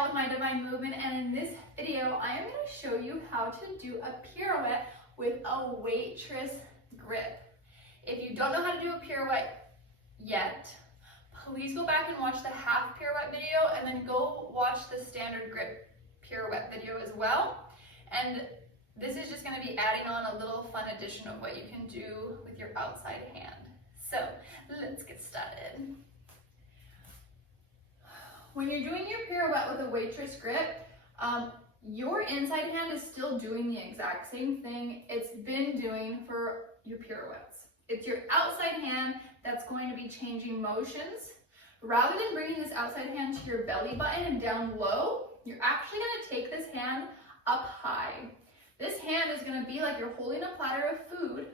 Danielle with My Divine Movement, and in this video I am going to show you how to do a pirouette with a waitress grip. If you don't know how to do a pirouette yet, please go back and watch the half pirouette video and then go watch the standard grip pirouette video as well. And this is just going to be adding on a little fun addition of what you can do with your outside hand. So let's get started. When you're doing your pirouette with a waitress grip, your inside hand is still doing the exact same thing it's been doing for your pirouettes. It's your outside hand that's going to be changing motions. Rather than bringing this outside hand to your belly button and down low, you're actually going to take this hand up high. This hand is going to be like you're holding a platter of food.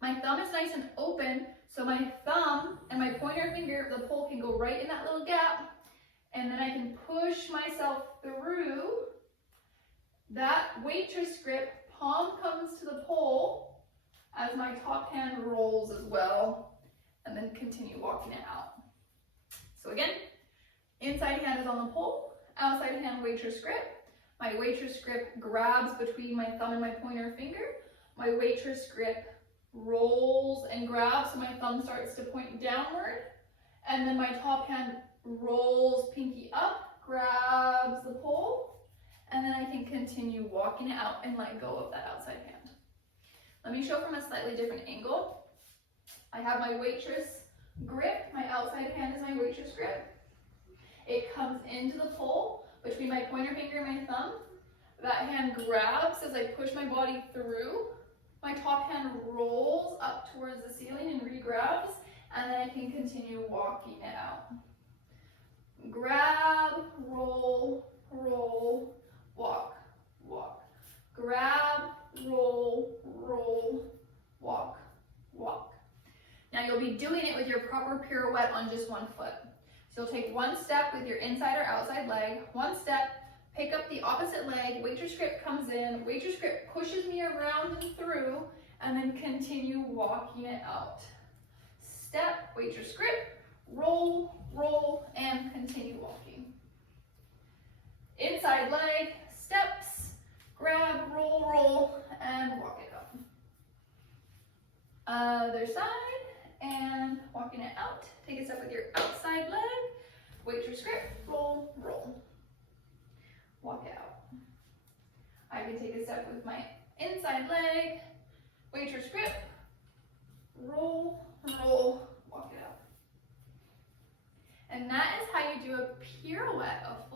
My thumb is nice and open, so my thumb and my pointer finger, the pole, can go right in that little gap, and then I can push myself through that waitress grip. Palm comes to the pole as my top hand rolls as well, and then continue walking it out. So again, inside hand is on the pole, outside hand waitress grip. My waitress grip grabs between my thumb and my pointer finger. My waitress grip rolls and grabs, so my thumb starts to point downward, and then my top hand rolls pinky up, grabs the pole, and then I can continue walking it out and let go of that outside hand. Let me show from a slightly different angle. I have my waitress grip, my outside hand is my waitress grip. It comes into the pole between my pointer finger and my thumb. That hand grabs as I push my body through. My top hand rolls up towards the ceiling and re-grabs, and then I can continue walking it out. Grab, roll, roll, walk, walk. Grab, roll, roll, walk, walk. Now you'll be doing it with your proper pirouette on just one foot. So you'll take one step with your inside or outside leg, one step, pick up the opposite leg, waitress grip comes in, waitress grip pushes me around and through, and then continue walking it out. Step, waitress grip, roll, roll, and continue walking. Inside leg, steps, grab, roll, roll, and walk it up. Other side, and walking it out. Take a step with your outside leg, waitress grip, roll, roll. Walk it out. I can take a step with my inside leg, waitress grip, roll, roll, walk it out. And that is how you do a pirouette, a